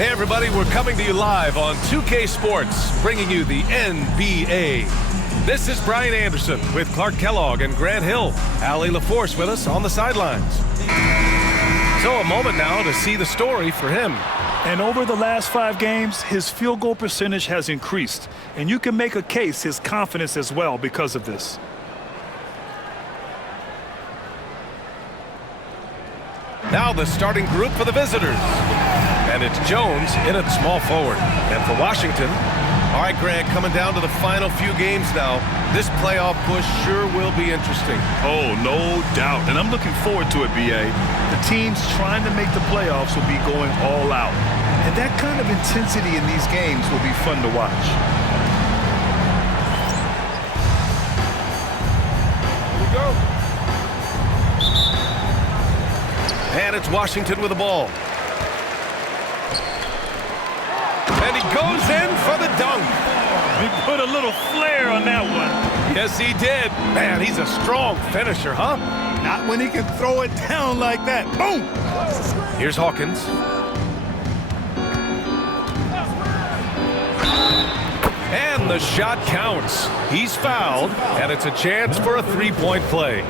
Hey everybody, we're coming to you live on 2K Sports, bringing you the NBA. This is Brian Anderson with Clark Kellogg and Grant Hill. Allie LaForce with us on the sidelines. So a moment now to see the story for him. And over the last 5 games, his field goal percentage has increased. And you can make a case his confidence as well because of this. Now the starting group for the visitors. And it's Jones in at small forward. And for Washington, all right, Grant, coming down to the final few games now. This playoff push sure will be interesting. Oh, no doubt. And I'm looking forward to it, B.A. The teams trying to make the playoffs will be going all out. And that kind of intensity in these games will be fun to watch. Here we go. And it's Washington with the ball. And he goes in for the dunk. He put a little flair on that one. Yes, he did. Man, he's a strong finisher, huh? Not when he can throw it down like that. Boom! Here's Hawkins. And the shot counts. He's fouled, and it's a chance for a three-point play.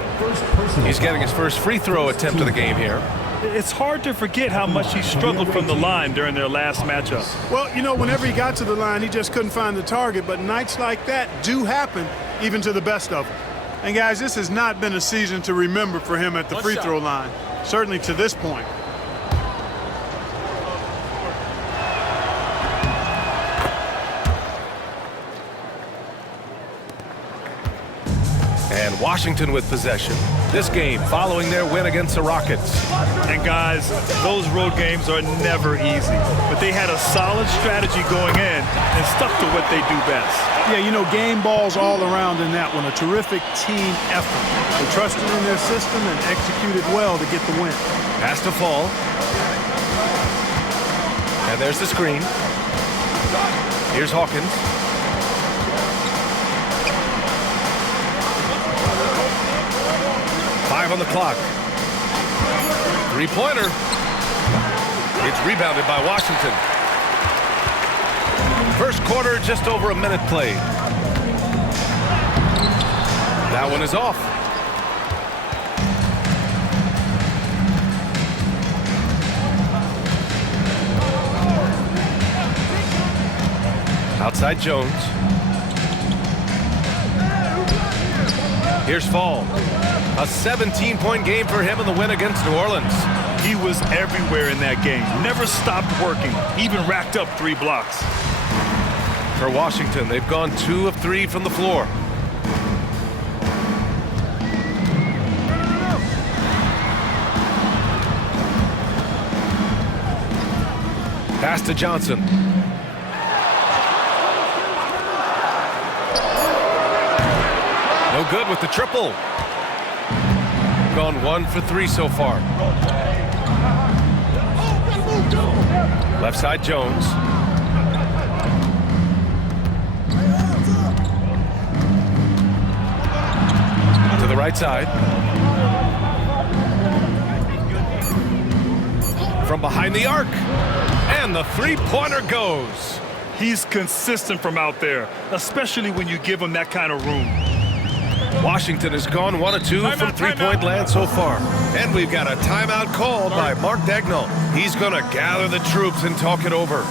He's getting his first free throw attempt of the game here. It's hard to forget how much he struggled from the line during their last matchup. Well, you know, whenever he got to the line, he just couldn't find the target. But nights like that do happen, even to the best of them. And, guys, this has not been a season to remember for him at the free throw line, certainly to this point. And Washington with possession. This game following their win against the Rockets. And guys, those road games are never easy. But they had a solid strategy going in and stuck to what they do best. Yeah, you know, game balls all around in that one. A terrific team effort. They trusted in their system and executed well to get the win. Pass to Fall. And there's the screen. Here's Hawkins. On the clock. Three-pointer. It's rebounded by Washington. First quarter, just over a minute played. That one is off. Outside Jones. Here's Fall. A 17-point game for him in the win against New Orleans. He was everywhere in that game. Never stopped working. Even racked up 3 blocks. For Washington, they've gone 2 of 3 from the floor. Pass to Johnson. No good with the triple. Gone 1 for 3 so far. Left side Jones. To the right side. From behind the arc. And the three-pointer goes. He's consistent from out there, especially when you give him that kind of room. Washington has gone 1 of 2 from three-point land so far. And we've got a timeout called by Mark Dagnall. He's going to gather the troops and talk it over.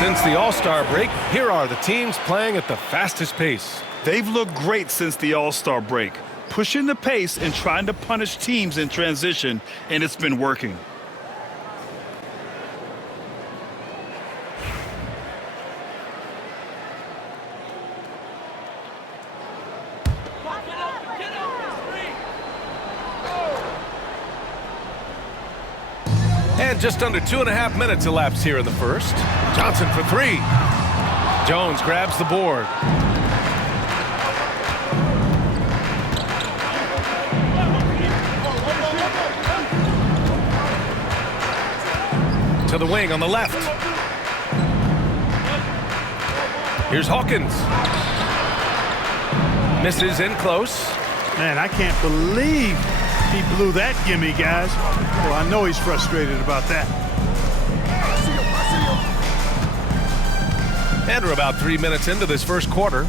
Since the All-Star break, here are the teams playing at the fastest pace. They've looked great since the All-Star break, pushing the pace and trying to punish teams in transition, and it's been working. And just under 2.5 minutes elapsed here in the first. Johnson for 3. Jones grabs the board. To the wing on the left. Here's Hawkins. Misses in close. Man, I can't believe he blew that gimme, guys. Well, I know he's frustrated about that. And we're about 3 minutes into this first quarter.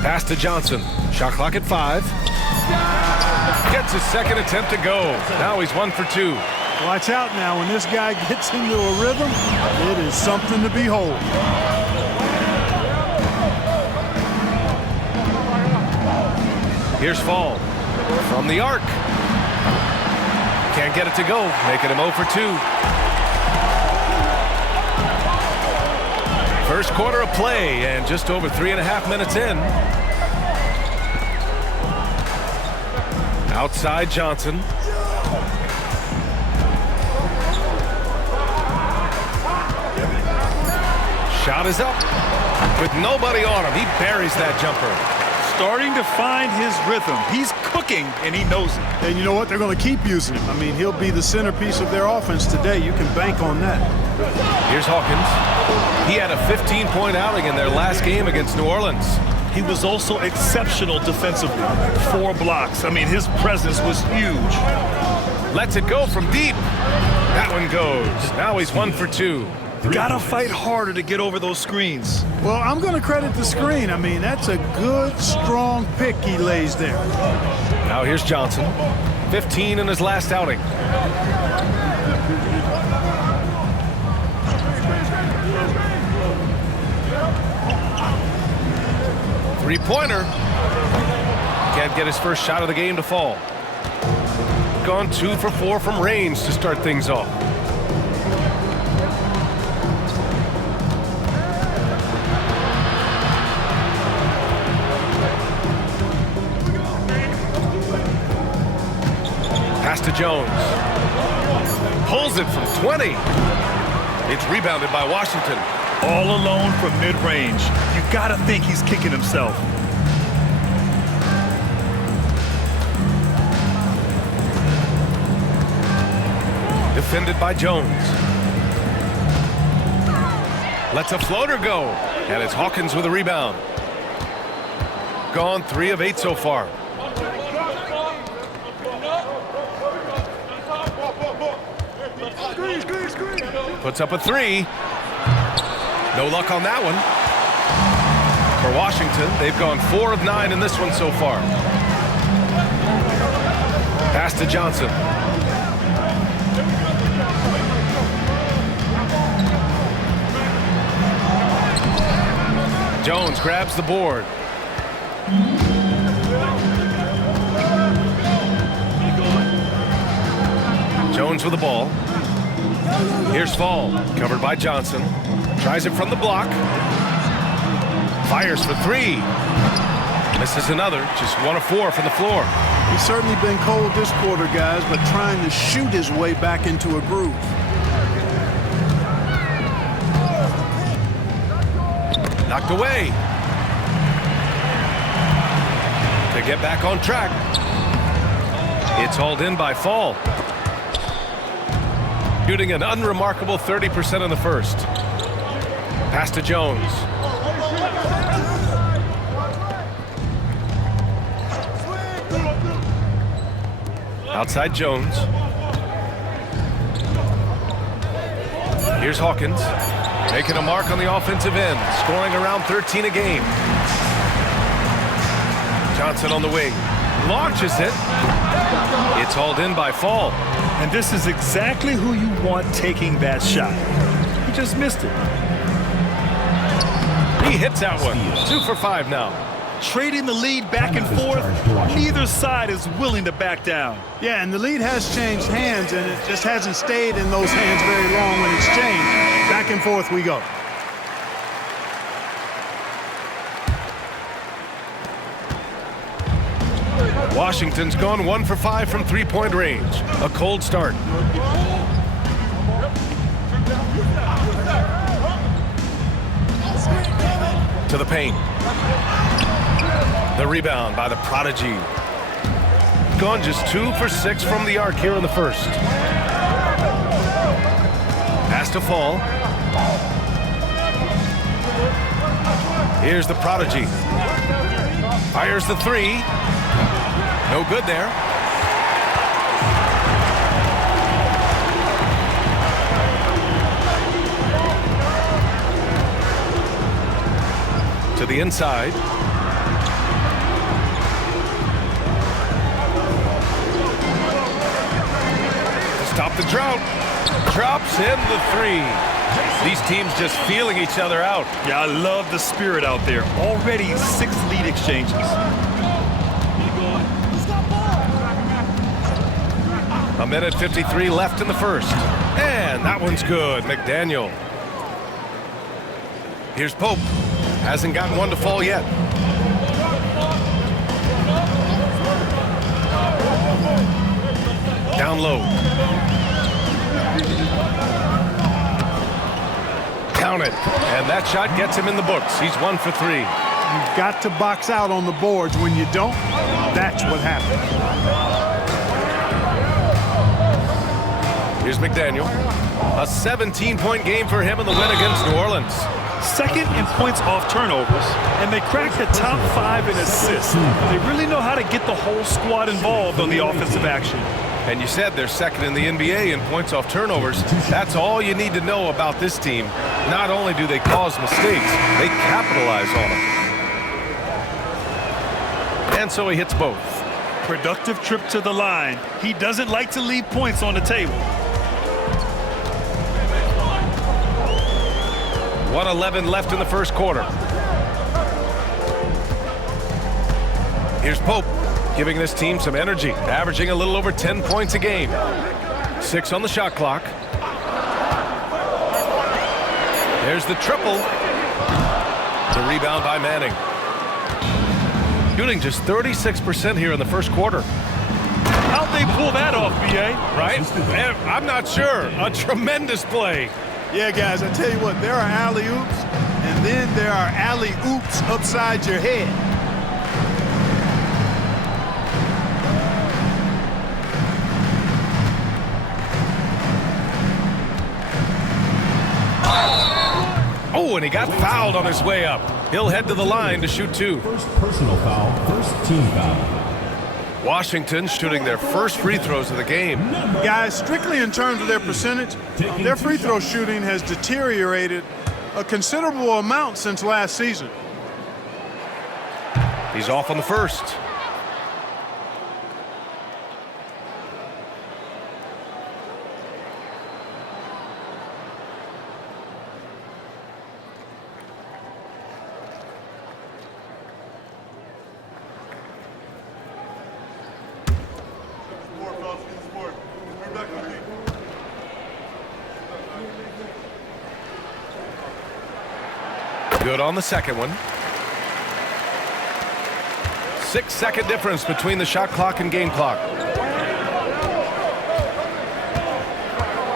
Pass to Johnson. Shot clock at 5. Gets his second attempt to go. Now he's 1 for 2. Watch out now. When this guy gets into a rhythm, it is something to behold. Here's Fall from the arc. Can't get it to go, making him 0 for 2. First quarter of play and just over 3.5 minutes in. Outside Johnson. Shot is up. With nobody on him, he buries that jumper. Starting to find his rhythm. He's cooking, and he knows it. And you know what? They're going to keep using him. I mean, he'll be the centerpiece of their offense today. You can bank on that. Here's Hawkins. He had a 15-point outing in their last game against New Orleans. He was also exceptional defensively. 4 blocks. I mean, his presence was huge. Lets it go from deep. That one goes. Now he's 1 for 2. Gotta fight harder to get over those screens. Well, I'm going to credit the screen. I mean, that's a good, strong pick he lays there. Now here's Johnson. 15 in his last outing. Three-pointer. Can't get his first shot of the game to fall. Gone 2 for 4 from range to start things off. Pass to Jones. Pulls it from 20. It's rebounded by Washington. All alone from mid-range. You gotta think he's kicking himself. Defended by Jones. Lets a floater go. And it's Hawkins with a rebound. Gone 3 of 8 so far. Puts up a 3. No luck on that one. For Washington, they've gone 4 of 9 in this one so far. Pass to Johnson. Jones grabs the board. Jones with the ball. Here's Fall, covered by Johnson. Tries it from the block. Fires for 3. Misses another, just 1 of 4 from the floor. He's certainly been cold this quarter, guys, but trying to shoot his way back into a groove. Knocked away. To get back on track. It's hauled in by Fall. Shooting an unremarkable 30% in the first. Pass to Jones. Outside Jones. Here's Hawkins. Making a mark on the offensive end. Scoring around 13 a game. Johnson on the wing. Launches it. It's hauled in by Fall. And this is exactly who you want taking that shot. He just missed it. He hits that one. 2 for 5 now. Trading the lead back and forth. Neither side is willing to back down. Yeah, and the lead has changed hands, and it just hasn't stayed in those hands very long when it's changed. Back and forth we go. Washington's gone 1 for 5 from three-point range. A cold start. To the paint. The rebound by the prodigy. gone just 2 for 6 from the arc here in the first. Has to fall. Here's the prodigy. Fires the three. No good there. To the inside. To stop the drought. Drops in the three. These teams just feeling each other out. Yeah, I love the spirit out there. Already 6 lead exchanges. A minute 53 left in the first. And that one's good. McDaniel. Here's Pope. Hasn't gotten one to fall yet. Down low. Count it. And that shot gets him in the books. He's 1 for 3. You've got to box out on the boards. When you don't, that's what happens. Here's McDaniel. A 17-point game for him in the win against New Orleans. Second in points off turnovers, and they cracked the top 5 in assists. They really know how to get the whole squad involved on the offensive action. And you said they're second in the NBA in points off turnovers. That's all you need to know about this team. Not only do they cause mistakes, they capitalize on them. And so he hits both. Productive trip to the line. He doesn't like to leave points on the table. 1:11 left in the first quarter. Here's Pope, giving this team some energy, averaging a little over 10 points a game. 6 on the shot clock. There's the triple. The rebound by Manning. Shooting just 36% here in the first quarter. How'd they pull that off, B.A.? Right? I'm not sure. A tremendous play. Yeah, guys, I tell you what, there are alley-oops, and then there are alley-oops upside your head. Oh, and he got fouled on his way up. He'll head to the line to shoot 2. First personal foul, first team foul. Washington shooting their first free throws of the game. Guys, strictly in terms of their percentage, their free throw shooting has deteriorated a considerable amount since last season. He's off on the first. Good on the second one. 6-second difference between the shot clock and game clock.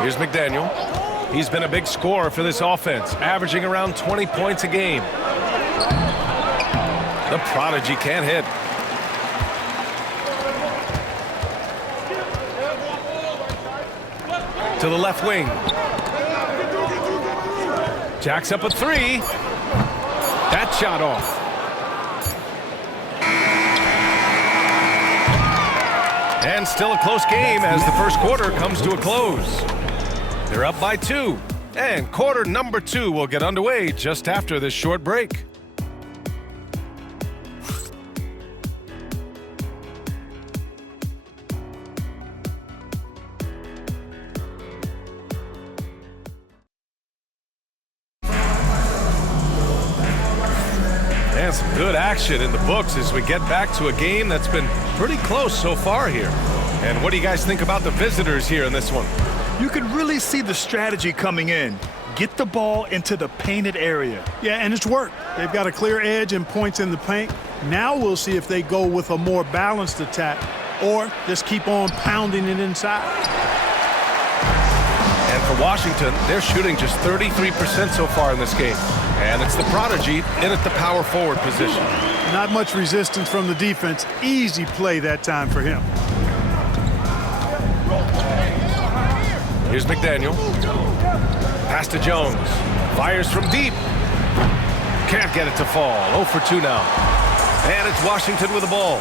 Here's McDaniel. He's been a big scorer for this offense, averaging around 20 points a game. The prodigy can't hit. To the left wing. Jacks up a 3. That shot off. And still a close game as the first quarter comes to a close. They're up by 2. And quarter number 2 will get underway just after this short break. And some good action in the books as we get back to a game that's been pretty close so far here. And what do you guys think about the visitors here in this one? You can really see the strategy coming in. Get the ball into the painted area. Yeah, and it's worked. They've got a clear edge and points in the paint. Now we'll see if they go with a more balanced attack or just keep on pounding it inside. And for Washington, they're shooting just 33% so far in this game. And it's the prodigy in at the power forward position. Not much resistance from the defense. Easy play that time for him. Here's McDaniel. Pass to Jones. Fires from deep. Can't get it to fall. 0 for 2 now. And it's Washington with the ball.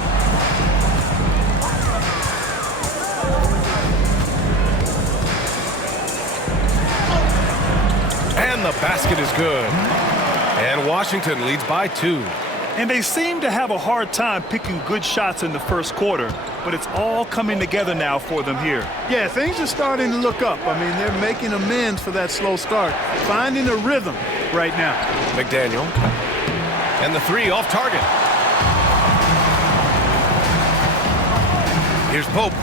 And the basket is good. And Washington leads by 2. And they seem to have a hard time picking good shots in the first quarter, but it's all coming together now for them here. Yeah, things are starting to look up. I mean, they're making amends for that slow start, finding a rhythm right now. McDaniel. And the 3 off target. Here's Pope.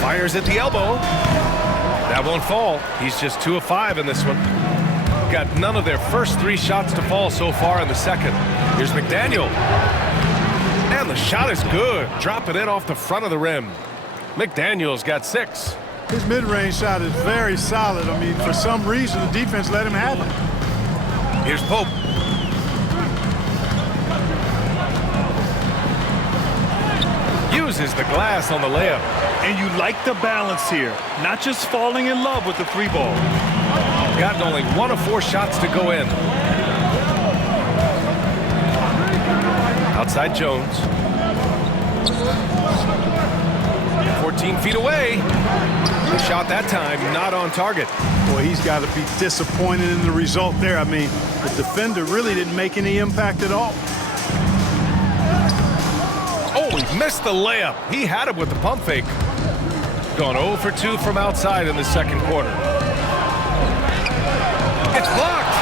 Fires at the elbow. That won't fall. He's just 2 of 5 in this one. Got none of their first 3 shots to fall so far in the second. Here's McDaniel. And the shot is good. Dropping it off the front of the rim. McDaniel's got 6. His mid-range shot is very solid. I mean, for some reason, the defense let him have it. Here's Pope. Uses the glass on the layup. And you like the balance here, not just falling in love with the 3 ball. Gotten only 1 of 4 shots to go in. Outside Jones. 14 feet away. The shot that time not on target. Boy, he's got to be disappointed in the result there. I mean, the defender really didn't make any impact at all. Oh, he missed the layup. He had it with the pump fake. Gone 0 for 2 from outside in the second quarter. It's blocked.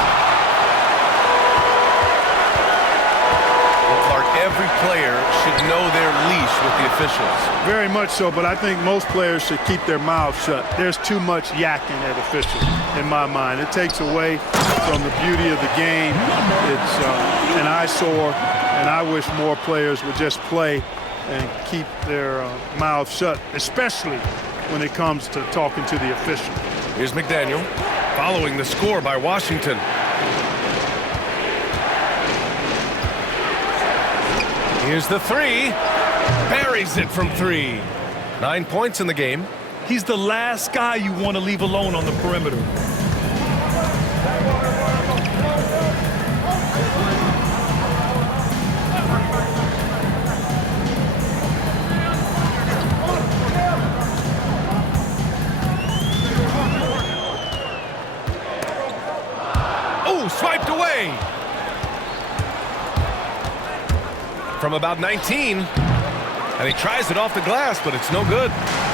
Well, Clark, every player should know their leash with the officials. Very much so, but I think most players should keep their mouths shut. There's too much yakking at officials, in my mind. It takes away from the beauty of the game. It's an eyesore, and I wish more players would just play and keep their mouths shut, especially when it comes to talking to the official. Here's McDaniel, following the score by Washington. Here's the 3. Buries it from 3. 9 points in the game. He's the last guy you want to leave alone on the perimeter. Swiped away from about 19, and he tries it off the glass, but it's no good.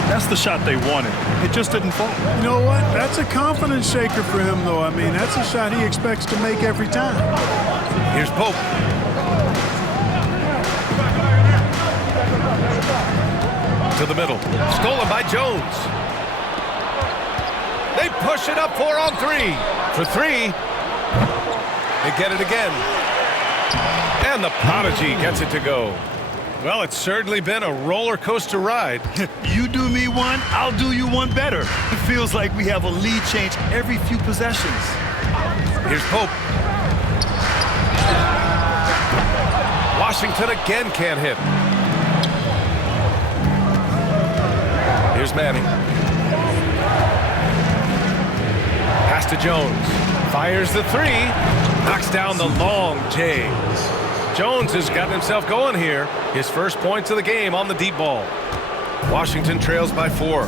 That's the shot they wanted. It just didn't fall. You know what? That's a confidence shaker for him, though. I mean, that's a shot he expects to make every time. Here's Pope. To the middle. Stolen by Jones. They push it up 4 on 3. For 3. They get it again. And the Prodigy gets it to go. Well, it's certainly been a roller coaster ride. You do me one, I'll do you one better. It feels like we have a lead change every few possessions. Here's Pope. Washington again can't hit. Here's Manning. Pass to Jones. Fires the 3. Knocks down the long J. Jones has gotten himself going here. His first points of the game on the deep ball. Washington trails by 4.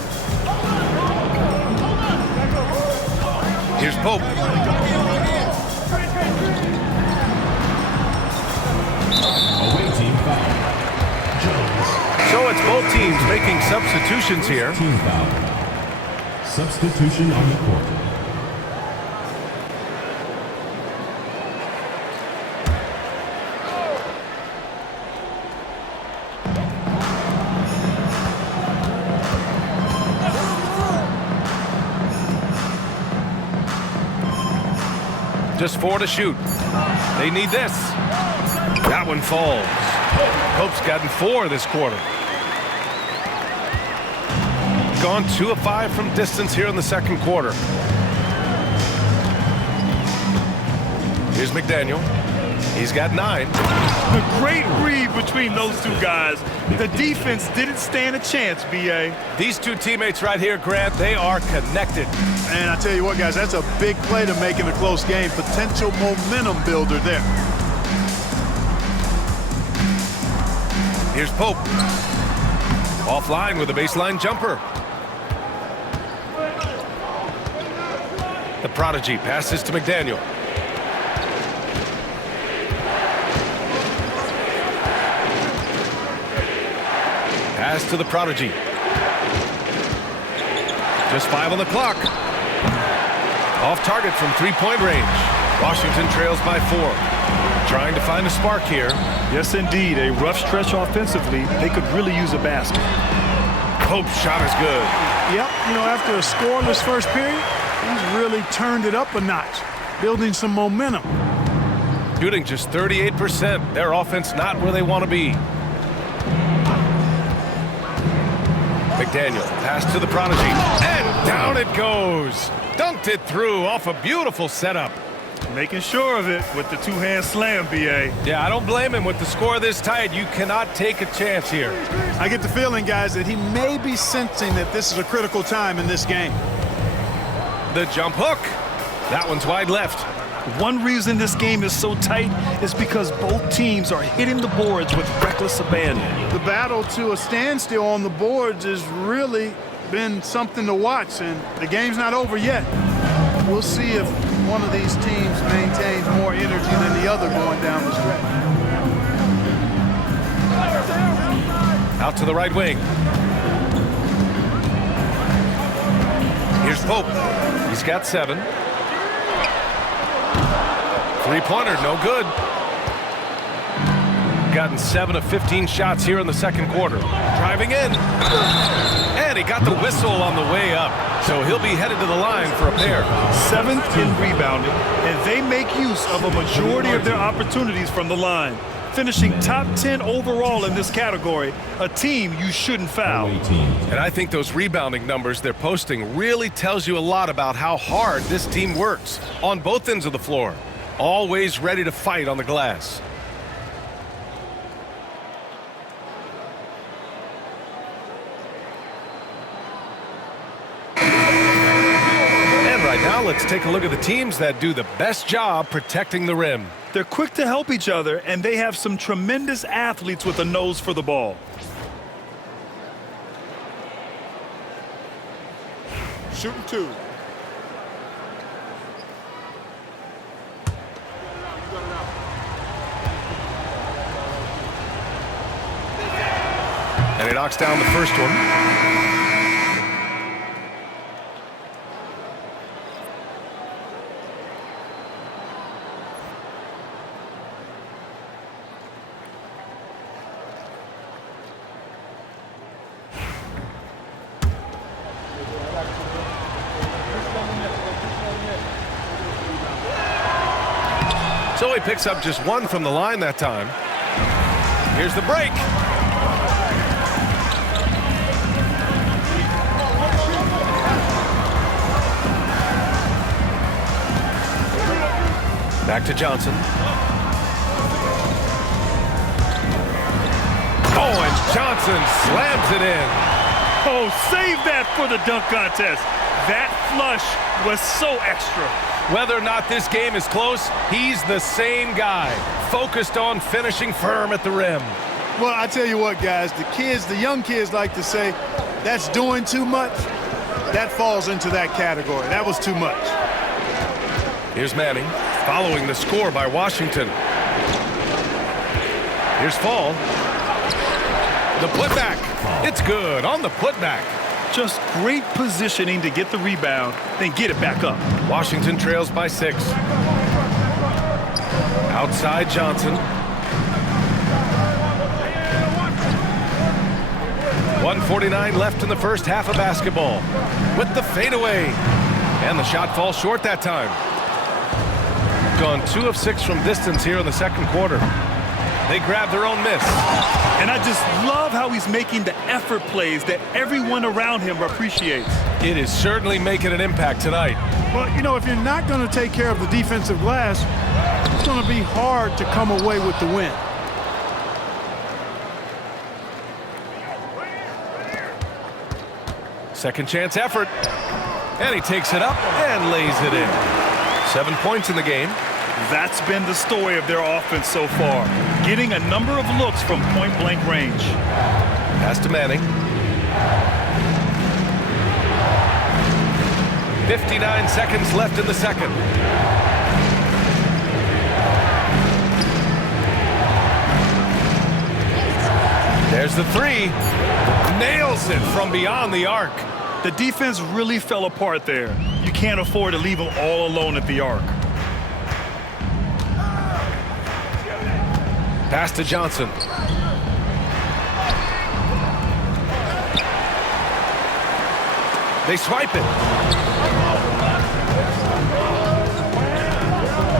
Here's Pope. Away team foul. Jones. So it's both teams making substitutions here. Team foul. Substitution on the court. Just 4 to shoot. They need this. That one falls. Pope's gotten 4 this quarter. Gone 2 of 5 from distance here in the second quarter. Here's McDaniel. He's got 9. The great read between those two guys. The defense didn't stand a chance, B.A. These two teammates right here, Grant, they are connected. And I tell you what, guys, that's a big play to make in a close game. Potential momentum builder there. Here's Pope. Offline with a baseline jumper. The prodigy passes to McDaniel. Pass to the prodigy. Just 5 on the clock. Off target from 3-point range. Washington trails by 4. Trying to find a spark here. Yes, indeed. A rough stretch offensively. They could really use a basket. Pope's shot is good. Yep, you know, after a scoreless first period, he's really turned it up a notch, building some momentum. Shooting just 38%. Their offense not where they want to be. McDaniel, pass to the prodigy, and down it goes. Dunked it through off a beautiful setup. Making sure of it with the two-hand slam, B.A. Yeah, I don't blame him. With the score this tight, you cannot take a chance here. I get the feeling, guys, that he may be sensing that this is a critical time in this game. The jump hook. That one's wide left. One reason this game is so tight is because both teams are hitting the boards with reckless abandon. The battle to a standstill on the boards has really been something to watch, and the game's not over yet. We'll see if one of these teams maintains more energy than the other going down the stretch. Out to the right wing. Here's Pope. He's got 7. Three-pointer, no good. Gotten 7 of 15 shots here in the second quarter. Driving in. And he got the whistle on the way up. So he'll be headed to the line for a pair. 7th in rebounding, and they make use of a majority of their opportunities from the line. Finishing top 10 overall in this category, a team you shouldn't foul. And I think those rebounding numbers they're posting really tells you a lot about how hard this team works on both ends of the floor. Always ready to fight on the glass. And right now, let's take a look at the teams that do the best job protecting the rim. They're quick to help each other, and they have some tremendous athletes with a nose for the ball. Shooting 2. And he knocks down the first one. So he picks up just 1 from the line that time. Here's the break. Back to Johnson. Oh, and Johnson slams it in. Oh, save that for the dunk contest. That flush was so extra. Whether or not this game is close, he's the same guy, focused on finishing firm at the rim. Well, I tell you what, guys, the young kids like to say, that's doing too much. That falls into that category. That was too much. Here's Manning, following the score by Washington. Here's Fall. The putback. It's good on the putback. Just great positioning to get the rebound, then get it back up. Washington trails by 6. Outside Johnson. 1:49 left in the first half of basketball. With the fadeaway. And the shot falls short that time. Gone 2 of 6 from distance here in the second quarter. They grab their own miss. And I just love how he's making the effort plays that everyone around him appreciates. It is certainly making an impact tonight. Well, you know, if you're not going to take care of the defensive glass, it's going to be hard to come away with the win. Second chance effort. And he takes it up and lays it in. 7 points in the game. That's been the story of their offense so far, getting a number of looks from point-blank range. Pass to Manning. 59 seconds left in the second. There's the three. Nails it from beyond the arc. The defense really fell apart there. You can't afford to leave them all alone at the arc. Pass to Johnson. They swipe it.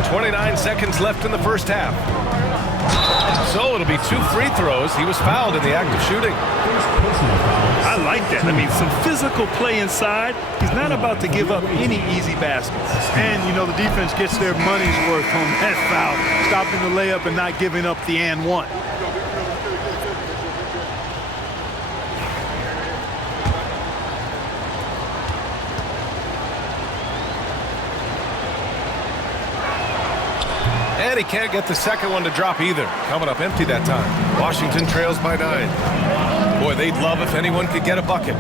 29 seconds left in the first half. So it'll be 2 free throws. He was fouled in the act of shooting. I like that. I mean, some physical play inside. He's not about to give up any easy baskets. And, you know, the defense gets their money's worth on that foul, stopping the layup and not giving up the and one. And he can't get the second one to drop either. Coming up empty that time. Washington trails by 9. Boy, they'd love if anyone could get a bucket.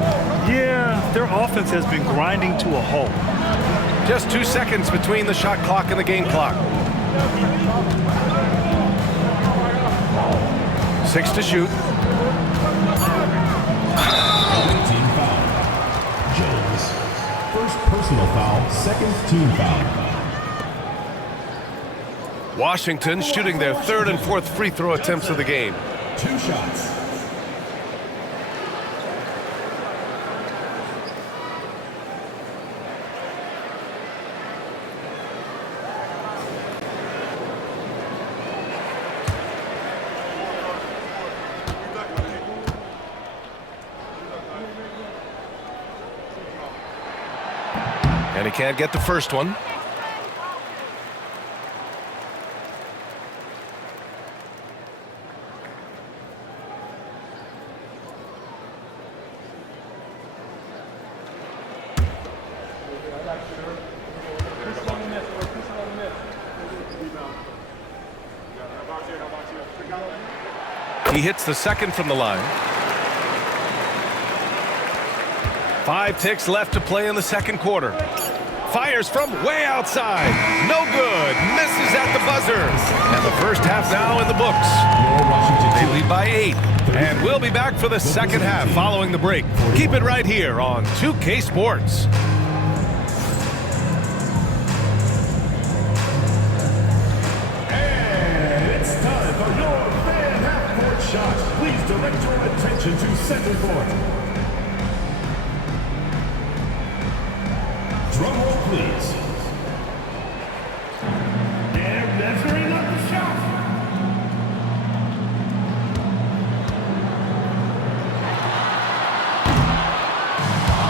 Yeah, their offense has been grinding to a halt. Just 2 seconds between the shot clock and the game clock. 6 to shoot. Team foul. Jones. First personal foul, second team foul. Washington shooting their 3rd and 4th free throw attempts of the game. 2 shots. And he can't get the first one. He hits the second from the line. 5 ticks left to play in the second quarter. Fires from way outside. No good. Misses at the buzzer. And the first half now in the books. They lead by 8. And we'll be back for the second half following the break. Keep it right here on 2K Sports. And it's time for your fan half-court shot. Please direct your attention to center court. Drum roll, please. And measuring up the shot.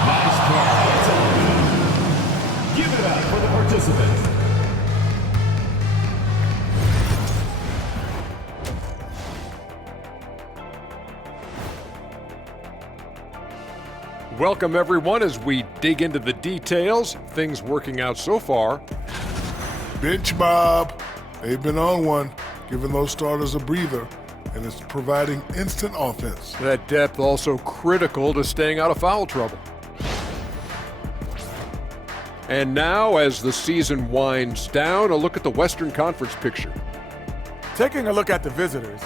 Nice try. It's all good. Give it up for the participants. Welcome, everyone, as we dig into the details. Things working out so far. Bench Bob. They've been on one, giving those starters a breather, and it's providing instant offense. That depth also critical to staying out of foul trouble. And now, as the season winds down, a look at the Western Conference picture. Taking a look at the visitors,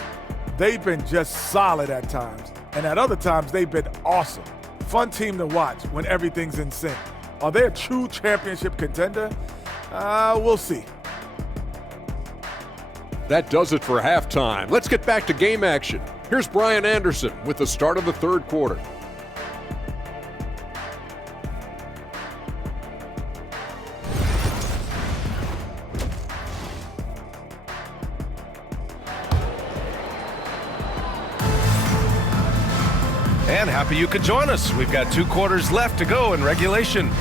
they've been just solid at times, and at other times they've been awesome. Fun team to watch when everything's in sync. Are they a true championship contender? We'll see. That does it for halftime. Let's get back to game action. Here's Brian Anderson with the start of the third quarter. And happy you could join us. We've got 2 quarters left to go in regulation.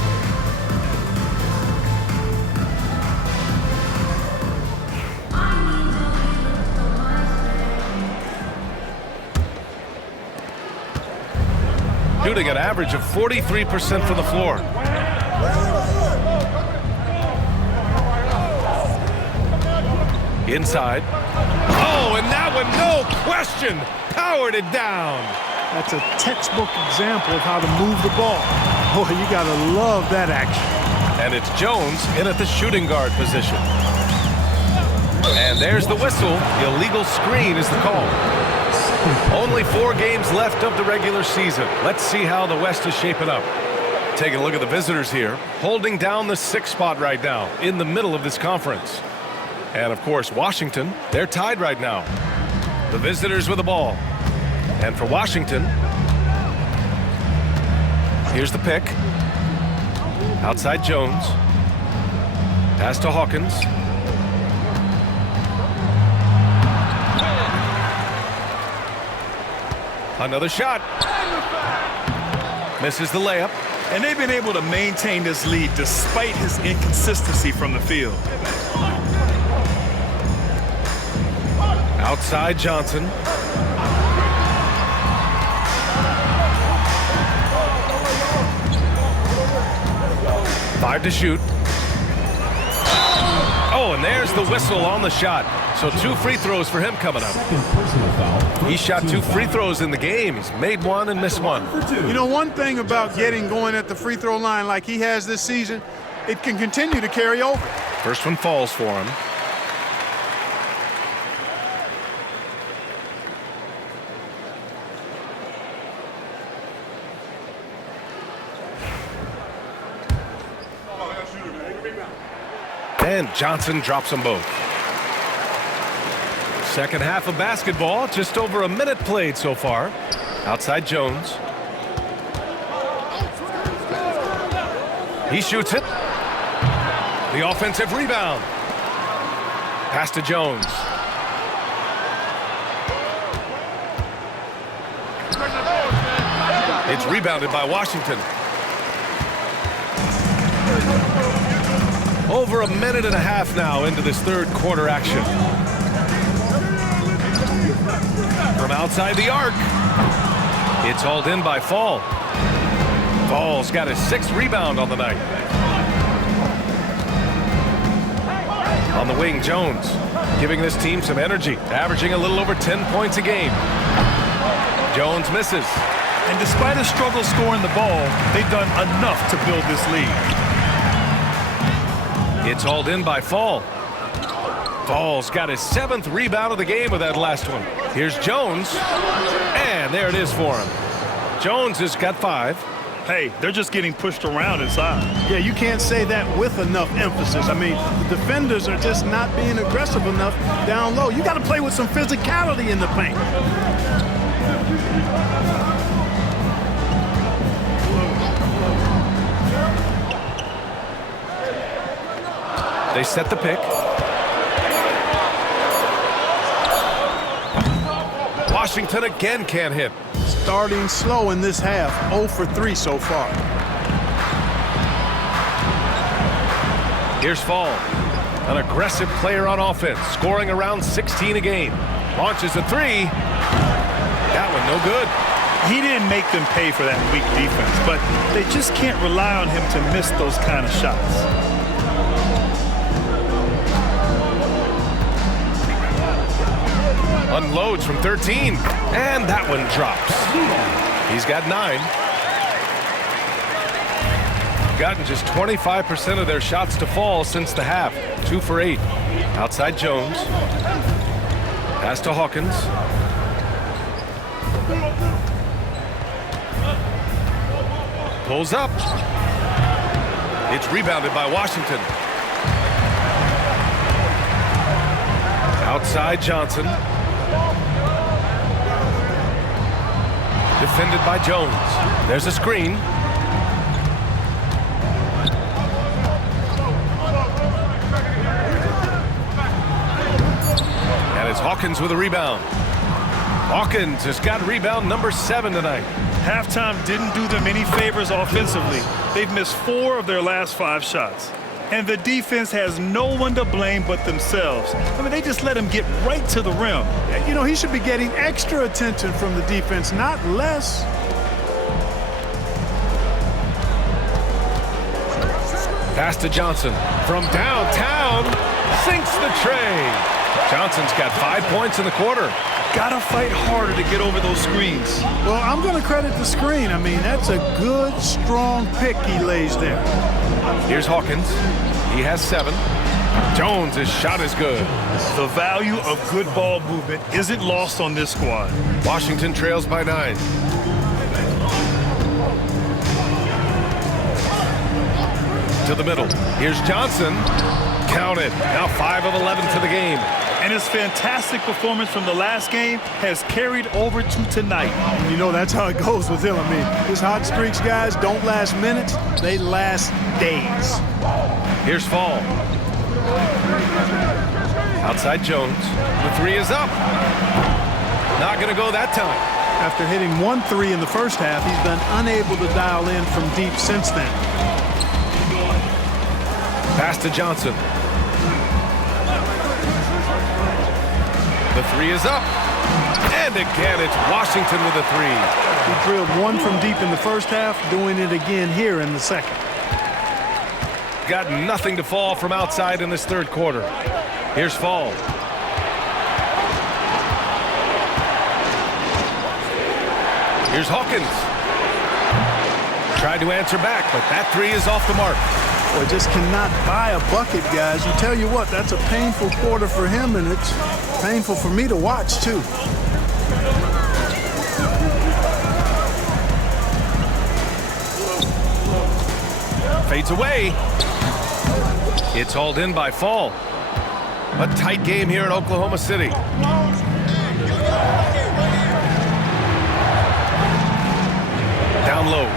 shooting an average of 43% from the floor. Inside. Oh, and that one, no question, powered it down. That's a textbook example of how to move the ball. Boy, you got to love that action. And it's Jones in at the shooting guard position. And there's the whistle. Illegal screen is the call. Only 4 games left of the regular season. Let's see how the West is shaping up. Taking a look at the visitors here, holding down the 6th spot right now in the middle of this conference. And of course, Washington, they're tied right now. The visitors with the ball. And for Washington, here's the pick. Outside Jones. Pass to Hawkins. Another shot. Misses the layup. And they've been able to maintain this lead despite his inconsistency from the field. Outside Johnson. Five to shoot. Oh, and there's the whistle on the shot. So 2 free throws for him coming up. He shot 2 free throws in the game. He's made 1 and missed 1. You know, one thing about getting going at the free throw line like he has this season, it can continue to carry over. First one falls for him. And Johnson drops them both. Second half of basketball, just over a minute played so far. Outside Jones. He shoots it. The offensive rebound. Pass to Jones. It's rebounded by Washington. Over a minute and a half now into this third quarter action. From outside the arc. It's hauled in by Fall. Fall's got his 6th rebound on the night. On the wing, Jones, giving this team some energy, averaging a little over 10 points a game. Jones misses. And despite a struggle scoring the ball, they've done enough to build this lead. It's hauled in by Fall. Fall's got his 7th rebound of the game with that last one. Here's Jones, and there it is for him. Jones has got 5. Hey, they're just getting pushed around inside. Yeah, you can't say that with enough emphasis. I mean, the defenders are just not being aggressive enough down low. You got to play with some physicality in the paint. They set the pick. Washington again can't hit. Starting slow in this half, 0 for 3 so far. Here's Fall, an aggressive player on offense, scoring around 16 a game. Launches a 3. That one no good. He didn't make them pay for that weak defense, but they just can't rely on him to miss those kind of shots. Unloads from 13, and that one drops. He's got 9. Gotten just 25% of their shots to fall since the half. 2 for 8. Outside Jones. Pass to Hawkins. Pulls up. It's rebounded by Washington. Outside Johnson. Defended by Jones. There's a screen. And it's Hawkins with a rebound. Hawkins has got rebound number 7 tonight. Halftime didn't do them any favors offensively. They've missed 4 of their last 5 shots. And the defense has no one to blame but themselves. I mean, they just let him get right to the rim. You know, he should be getting extra attention from the defense, not less. Pass to Johnson from downtown. Sinks the tray. Johnson's got 5 points in the quarter. Gotta fight harder to get over those screens. Well, I'm going to credit the screen. I mean, that's a good, strong pick he lays there. Here's Hawkins. He has 7. Jones' shot is good. The value of good ball movement isn't lost on this squad. Washington trails by 9. To the middle. Here's Johnson. Count it. Now 5 of 11 to the game. And his fantastic performance from the last game has carried over to tonight. You know, that's how it goes with him. I mean, his hot streaks, guys, don't last minutes. They last days. Here's Fall. Outside Jones. The 3 is up. Not going to go that time. After hitting 1 3 in the first half, he's been unable to dial in from deep since then. Pass to Johnson. The 3 is up. And again, it's Washington with a 3. He drilled 1 from deep in the first half, doing it again here in the second. Got nothing to fall from outside in this third quarter. Here's Fall. Here's Hawkins. Tried to answer back, but that 3 is off the mark. Boy, just cannot buy a bucket, guys. You tell you what, that's a painful quarter for him, and it's painful for me to watch, too. Fades away. It's hauled in by Fall. A tight game here in Oklahoma City. Down low.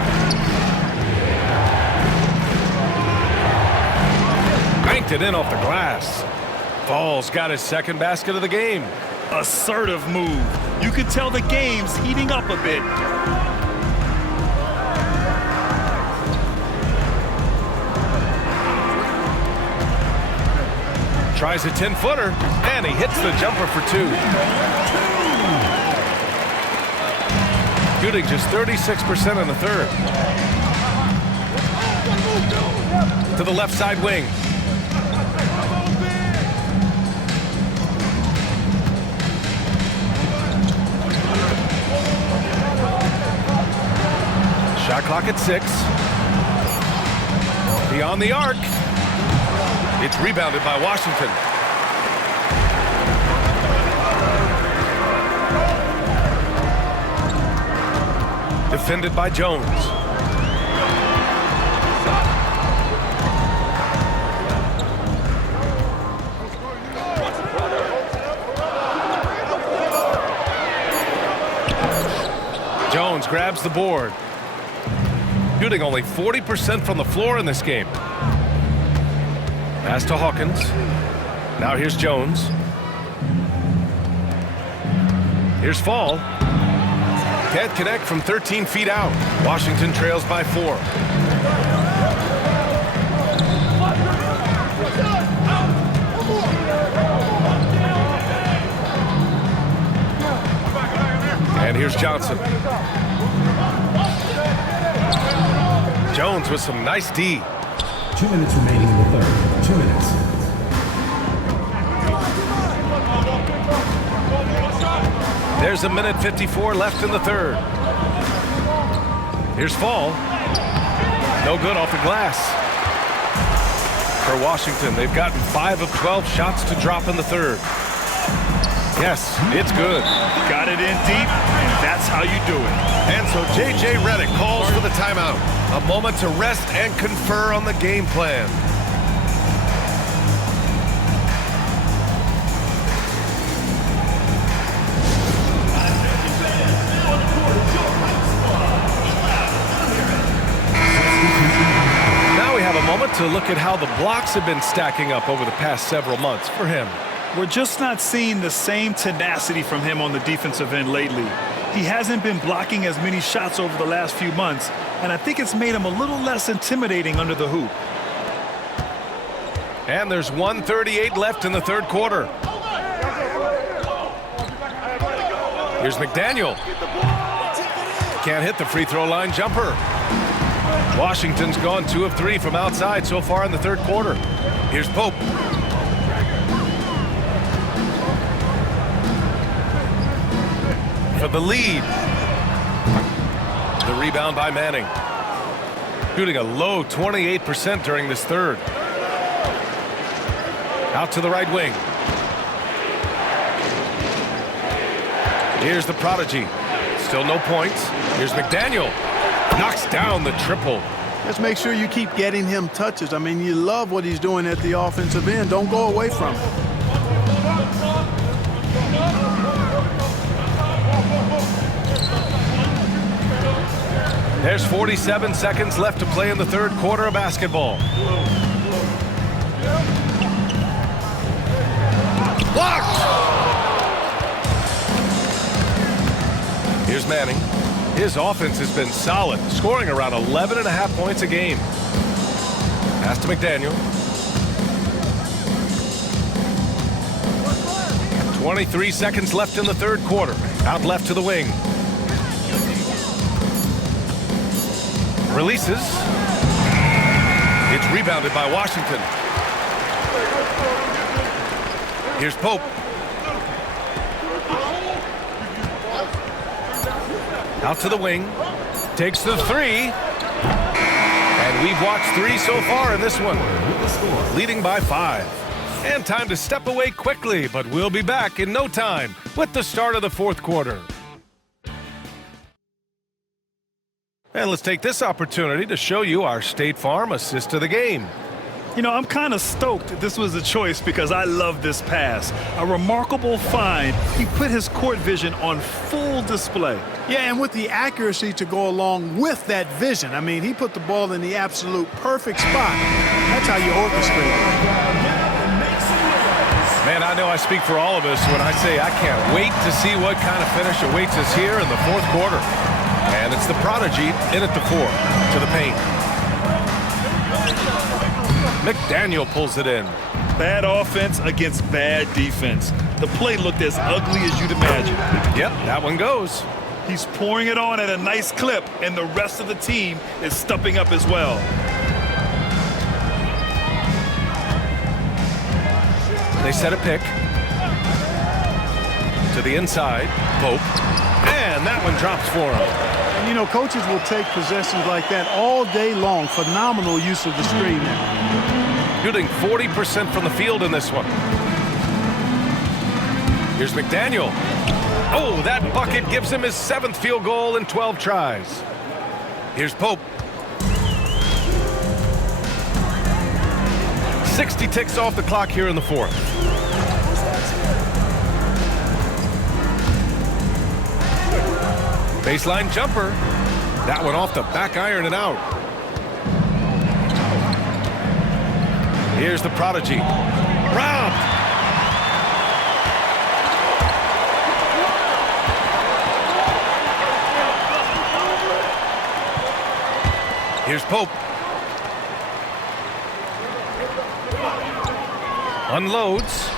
Banked it in off the glass. Fall's got his second basket of the game. Assertive move. You could tell the game's heating up a bit. Tries a 10-footer, and he hits the jumper for 2. Shooting just 36% in the third. To the left side wing. Shot clock at 6. Beyond the arc. It's rebounded by Washington. Defended by Jones. Jones grabs the board. Shooting only 40% from the floor in this game. Pass to Hawkins. Now here's Jones. Here's Fall. Can't connect from 13 feet out. Washington trails by 4. And here's Johnson. Jones with some nice D. 2 minutes remaining in the third. 2 minutes. There's a minute 54 left in the third. Here's Fall. No good off the glass. For Washington, they've gotten 5 of 12 shots to drop in the third. Yes, it's good. Got it in deep, and that's how you do it. And so J.J. Redick calls for the timeout. A moment to rest and confer on the game plan. Now we have a moment to look at how the blocks have been stacking up over the past several months for him. We're just not seeing the same tenacity from him on the defensive end lately. He hasn't been blocking as many shots over the last few months, and I think it's made him a little less intimidating under the hoop. And there's 1:38 left in the third quarter. Here's McDaniel. Can't hit the free throw line jumper. Washington's gone 2 of 3 from outside so far in the third quarter. Here's Pope. For the lead. The rebound by Manning. Shooting a low 28% during this third. Out to the right wing. Here's the prodigy. Still no points. Here's McDaniel. Knocks down the triple. Just make sure you keep getting him touches. I mean, you love what he's doing at the offensive end. Don't go away from it. There's 47 seconds left to play in the third quarter of basketball. Blocked! Here's Manning. His offense has been solid, scoring around 11.5 points a game. Pass to McDaniel. 23 seconds left in the third quarter. Out left to the wing. Releases. It's rebounded by Washington. Here's Pope. Out to the wing. Takes the three. And we've watched 3 so far in this one. Leading by 5. And time to step away quickly, but we'll be back in no time with the start of the fourth quarter. And let's take this opportunity to show you our State Farm assist to the game. You know, I'm kind of stoked this was a choice because I love this pass. A remarkable find. He put his court vision on full display. Yeah, and with the accuracy to go along with that vision. I mean, he put the ball in the absolute perfect spot. That's how you orchestrate it. Man, I know I speak for all of us when I say I can't wait to see what kind of finish awaits us here in the fourth quarter. And it's the prodigy in at the 4 to the paint. McDaniel pulls it in. Bad offense against bad defense. The play looked as ugly as you'd imagine. Yep, that one goes. He's pouring it on at a nice clip, and the rest of the team is stepping up as well. They set a pick. To the inside, Pope. And that one drops for him. And, you know, coaches will take possessions like that all day long. Phenomenal use of the screen there. Shooting 40% from the field in this one. Here's McDaniel. Oh, that bucket gives him his 7th field goal in 12 tries. Here's Pope. 60 ticks off the clock here in the fourth. Baseline jumper. That one off the back iron and out. Here's the prodigy. Robbed. Here's Pope. Unloads.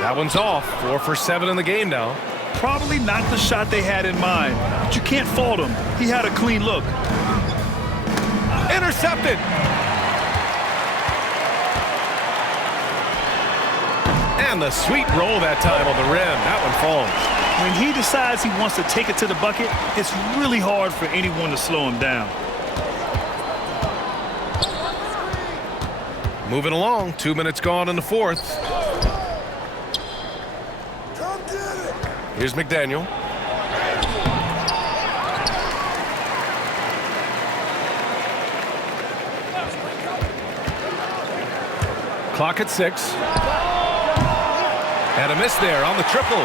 That one's off. 4 for 7 in the game now. Probably not the shot they had in mind, but you can't fault him. He had a clean look. Intercepted. And the sweet roll that time on the rim. That one falls. When he decides he wants to take it to the bucket, it's really hard for anyone to slow him down. Moving along, 2 minutes gone in the fourth. Here's McDaniel. Clock at 6. And a miss there on the triple.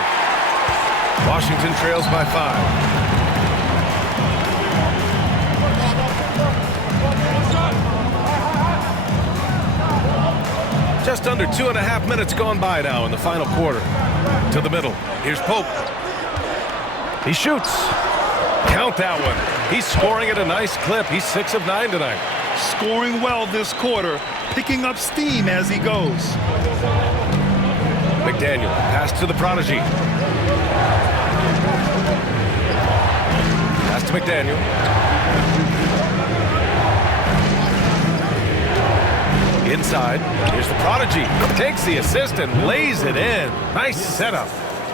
Washington trails by 5. Just under 2.5 minutes gone by now in the final quarter. To the middle. Here's Pope. He shoots. Count that one. He's scoring at a nice clip. He's 6 of 9 tonight. Scoring well this quarter, picking up steam as he goes. McDaniel, pass to the prodigy. Pass to McDaniel. Inside, here's the prodigy. Takes the assist and lays it in. Nice setup.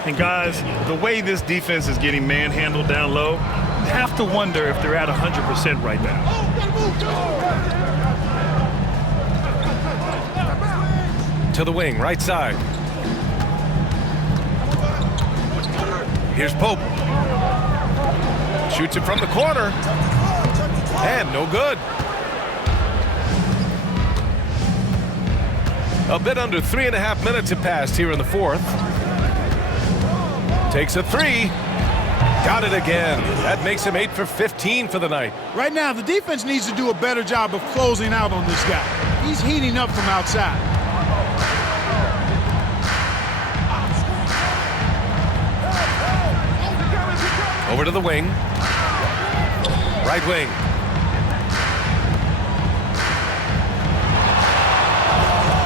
And guys, the way this defense is getting manhandled down low, you have to wonder if they're at 100% right now. To the wing, right side. Here's Pope. Shoots it from the corner. And no good. A bit under 3.5 minutes have passed here in the fourth. Takes a three. Got it again. That makes him 8 for 15 for the night. Right now, the defense needs to do a better job of closing out on this guy. He's heating up from outside. Over to the wing. Right wing.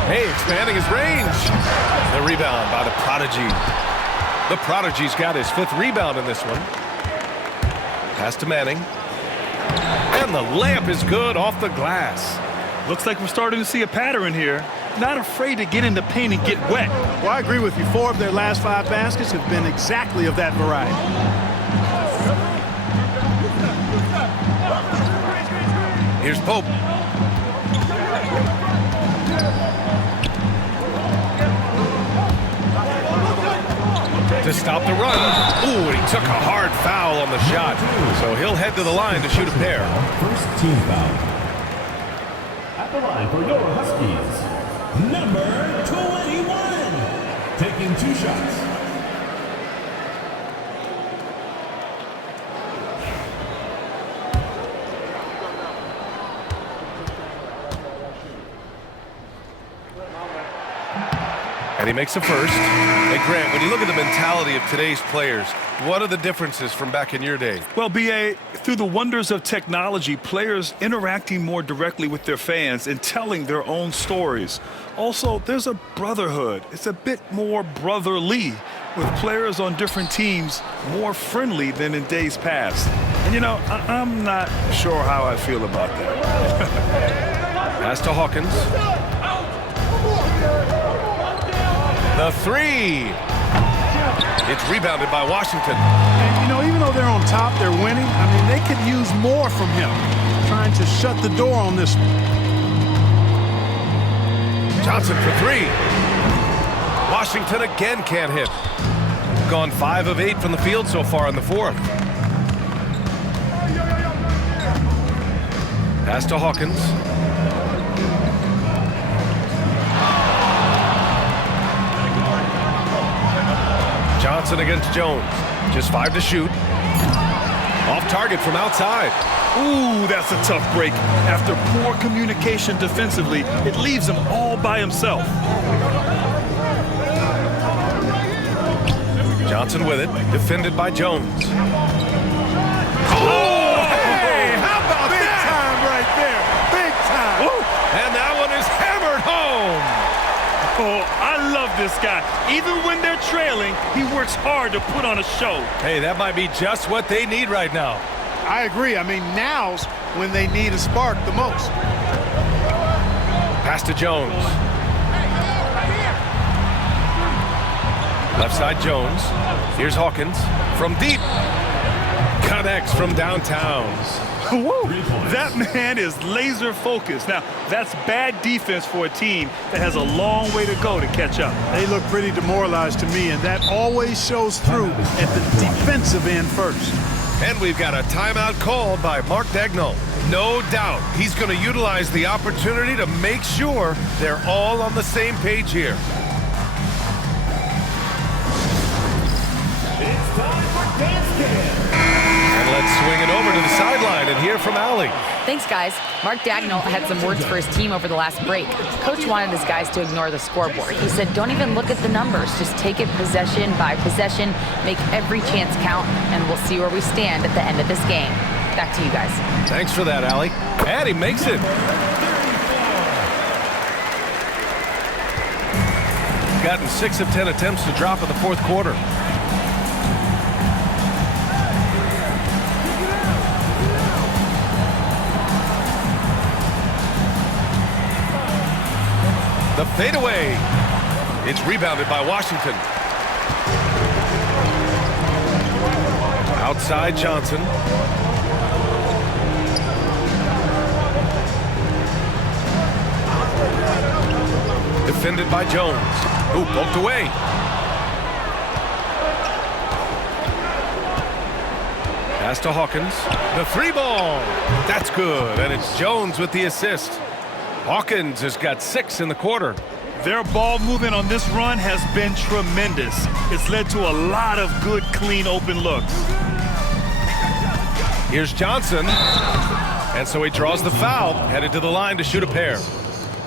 Hey, expanding his range. The rebound by the prodigy. The prodigy's got his 5th rebound in this one. Pass to Manning. And the layup is good off the glass. Looks like we're starting to see a pattern here. Not afraid to get in the paint and get wet. Well, I agree with you. 4 of their last 5 baskets have been exactly of that variety. Here's Pope. To stop the run. Ooh, he took a hard foul on the shot. So he'll head to the line to shoot a pair. First team foul. At the line for your Huskies, number 21. Taking 2 shots. And he makes the first. Hey, Grant, when you look at the mentality of today's players, what are the differences from back in your day? Well, B.A., through the wonders of technology, players interacting more directly with their fans and telling their own stories. Also, there's a brotherhood. It's a bit more brotherly, with players on different teams more friendly than in days past. And, you know, I'm not sure how I feel about that. Pass to Hawkins. The three. It's rebounded by Washington. And, you know, even though they're on top, they're winning. I mean, they could use more from him. Trying to shut the door on this one. Johnson for 3. Washington again can't hit. Gone 5 of 8 from the field so far in the fourth. Pass to Hawkins. Johnson against Jones. Just 5 to shoot. Off target from outside. Ooh, that's a tough break. After poor communication defensively, it leaves him all by himself. Johnson with it. Defended by Jones. Oh, hey, how about big that? Time right there. Big time. Woo. And that one is hammered home. Oh, I love this guy. Even when they're trailing, he works hard to put on a show. Hey, that might be just what they need right now. I agree. I mean, now's when they need a spark the most. Pass to Jones. Left side Jones. Here's Hawkins from deep. Connects from downtown. Woo. That man is laser focused. Now, that's bad defense for a team that has a long way to go to catch up. They look pretty demoralized to me, and that always shows through at the defensive end first. And we've got a timeout called by Mark Daigneault. No doubt he's going to utilize the opportunity to make sure they're all on the same page here. It's time for dance camp. And let's swing it over to the sideline and hear from Allie. Thanks, guys. Mark Daigneault had some words for his team over the last break. Coach wanted his guys to ignore the scoreboard. He said, don't even look at the numbers. Just take it possession by possession, make every chance count, and we'll see where we stand at the end of this game. Back to you guys. Thanks for that, Allie. And he makes it. Gotten 6 of 10 attempts to drop in the fourth quarter. The fadeaway. It's rebounded by Washington. Outside Johnson. Defended by Jones, who poked away. Pass to Hawkins. The three ball. That's good, and it's Jones with the assist. Hawkins has got 6 in the quarter. Their ball movement on this run has been tremendous. It's led to a lot of good, clean, open looks. Here's Johnson. And so he draws the foul, headed to the line to shoot a pair.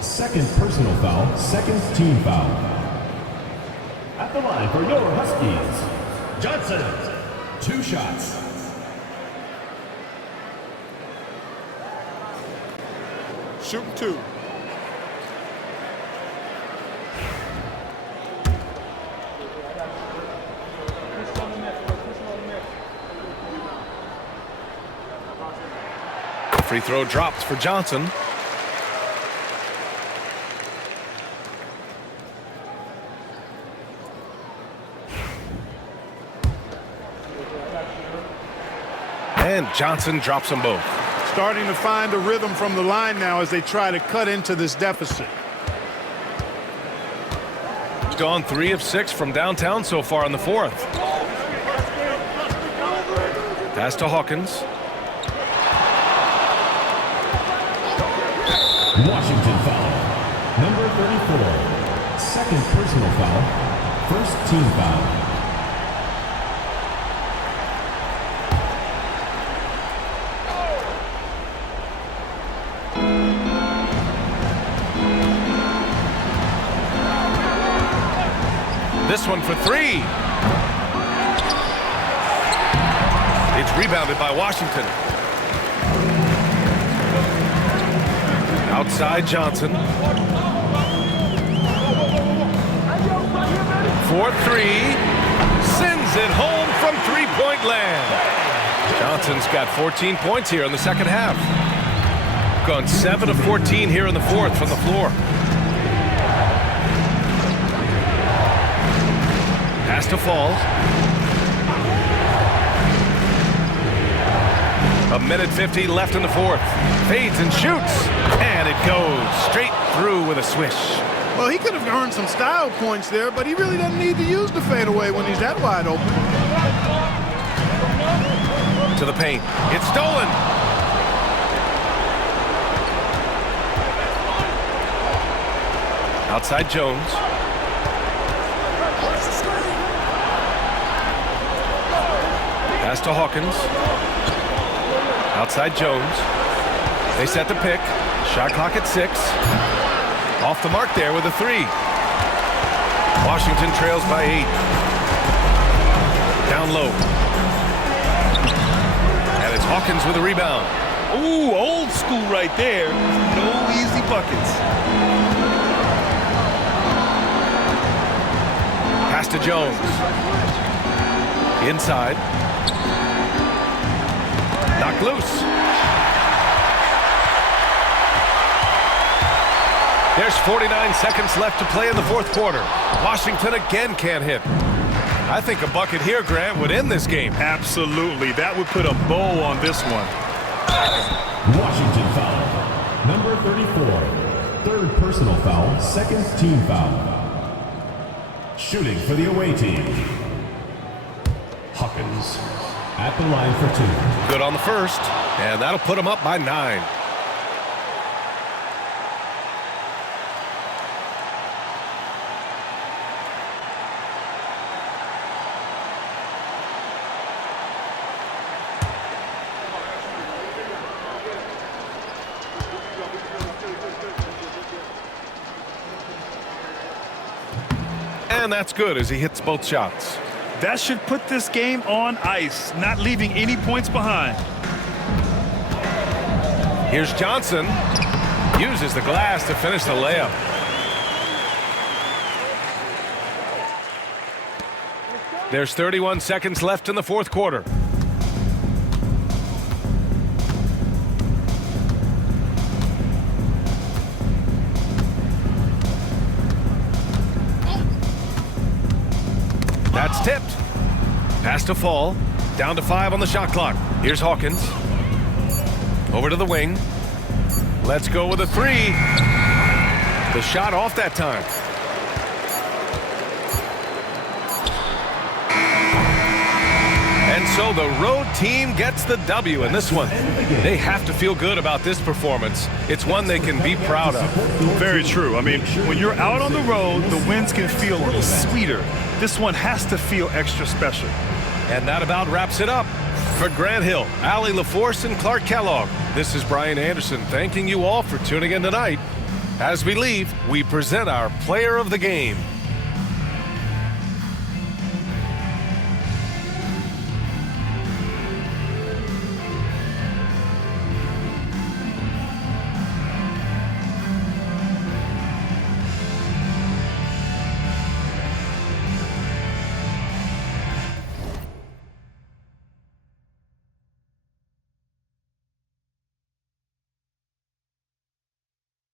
Second personal foul, second team foul. At the line for your Huskies, Johnson. 2 shots. Shooting 2. Free throw dropped for Johnson. And Johnson drops them both. Starting to find a rhythm from the line now as they try to cut into this deficit. He's gone 3 of 6 from downtown so far in the 4th. Pass to Hawkins. Washington foul. Number 34. Second personal foul. First team foul. This one for 3. It's rebounded by Washington. Outside Johnson. 4-3. Sends it home from three-point land. Johnson's got 14 points here in the second half. Gone 7 of 14 here in the 4th from the floor. Pass to Falls. 1:50 left in the 4th. Fades and shoots. And it goes straight through with a swish. Well, he could have earned some style points there, but he really doesn't need to use the fadeaway when he's that wide open. To the paint. It's stolen. Outside Jones. Pass to Hawkins. Outside Jones. They set the pick. Shot clock at 6. Off the mark there with a 3. Washington trails by 8. Down low. And it's Hawkins with a rebound. Ooh, old school right there. No easy buckets. Pass to Jones. Inside. Knocked loose. There's 49 seconds left to play in the 4th quarter. Washington again can't hit. I think a bucket here, Grant, would end this game. Absolutely. That would put a bow on this one. Washington foul. Number 34. Third personal foul, second team foul. Shooting for the away team, Hawkins. At the line for 2. Good on the first, and that'll put them up by 9. And that's good as he hits both shots. That should put this game on ice, not leaving any points behind. Here's Johnson. Uses the glass to finish the layup. There's 31 seconds left in the 4th quarter. That's tipped. Pass to Fall. Down to 5 on the shot clock. Here's Hawkins. Over to the wing. Let's go with a 3. The shot off that time. And so the road team gets the W in this one. They have to feel good about this performance. It's one they can be proud of. Very true. I mean, when you're out on the road, the wins can feel a little sweeter. This one has to feel extra special. And that about wraps it up. For Grant Hill, Allie LaForce, and Clark Kellogg, this is Brian Anderson thanking you all for tuning in tonight. As we leave, we present our player of the game.